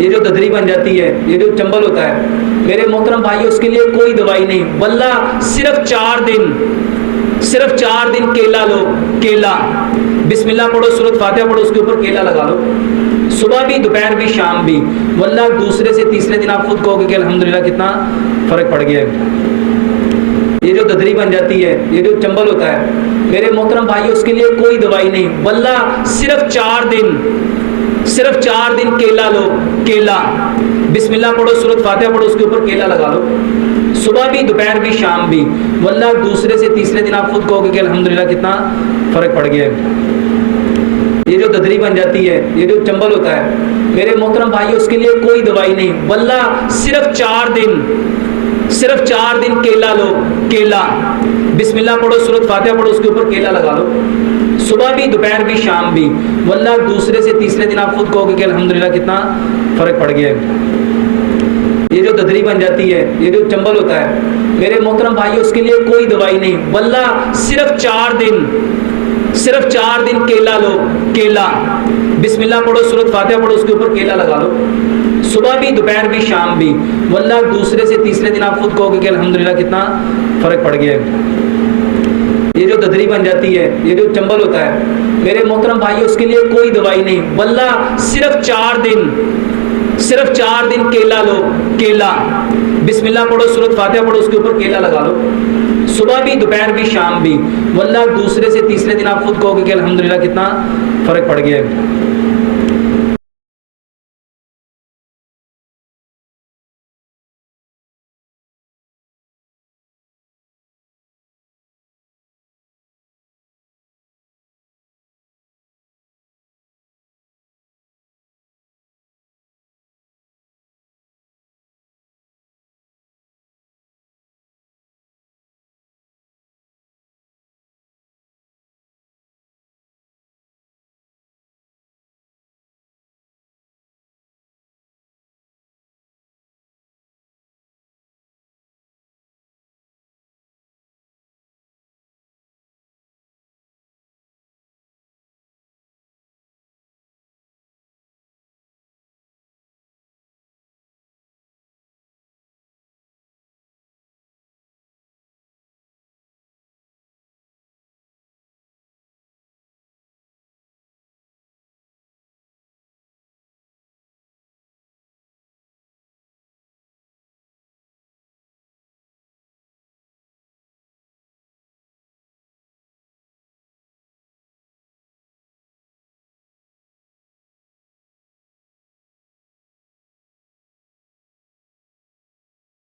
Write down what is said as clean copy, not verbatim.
ये जो ददरी बन जाती है, ये जो चंबल होता है, मेरे मोहतरम भाई, उसके लिए कोई दवाई नहीं, वल्ला सिर्फ 4 दिन केला लो। केला, बिस्मिल्लाह पढ़ो, सूरत फातिहा पढ़ो, उसके ऊपर केला लगा लो, सुबह भी, दोपहर भी, शाम भी। वल्ला दूसरे से तीसरे दिन आप खुद कहोगे कि अल्हम्दुलिल्लाह कितना फर्क पड़ गया है। ये जो ददरी बन जाती है, ये जो चंबल होता है, मेरे मोहतरम भाई, उसके लिए कोई दवाई नहीं, वल्ला सिर्फ 4 दिन केला लो। केला, बिस्मिल्लाह पढ़ो, सूरत फातिहा पढ़ो, उसके ऊपर केला लगा लो, सुबह भी, दोपहर भी, शाम भी। वल्ला दूसरे से तीसरे दिन आप खुद कहोगे कि अल्हम्दुलिल्लाह कितना फर्क पड़ गया है। ये जो ददरी बन जाती है, ये जो चंबल होता है, मेरे मोहतरम भाई, उसके लिए कोई दवाई नहीं, वल्ला सिर्फ 4 दिन केला लो। केला, बिस्मिल्लाह पढ़ो, सूरत फातिहा पढ़ो, उसके ऊपर केला लगा लो, सुबह भी, दोपहर भी, शाम भी। वल्ला दूसरे से तीसरे दिन आप खुद कहोगे कि अल्हम्दुलिल्लाह कितना फर्क पड़ गया है। ये जो ददरी बन जाती है, ये जो चंबल होता है, मेरे मोहतरम भाई, उसके लिए कोई दवाई नहीं, वल्ला सिर्फ 4 दिन केला लो। केला, बिस्मिल्लाह पढ़ो, सूरत फातिहा पढ़ो, उसके ऊपर केला लगा लो, सुबह भी, दोपहर भी, शाम भी। वल्ला दूसरे से तीसरे दिन आप खुद कहोगे कि अल्हम्दुलिल्लाह कितना फर्क पड़ गया है। ये जो ददरी बन जाती है, ये जो चंबल होता है, मेरे मोहतरम भाई, उसके लिए कोई दवाई नहीं, वल्ला सिर्फ 4 दिन केला लो। केला, बिस्मिल्लाह पढ़ो, सूरत फातिहा पढ़ो, उसके ऊपर केला लगा लो, सुबह भी, दोपहर भी, शाम भी। वल्ला दूसरे से तीसरे दिन आप खुद कहोगे कि अल्हम्दुलिल्लाह कितना फर्क पड़ गया है।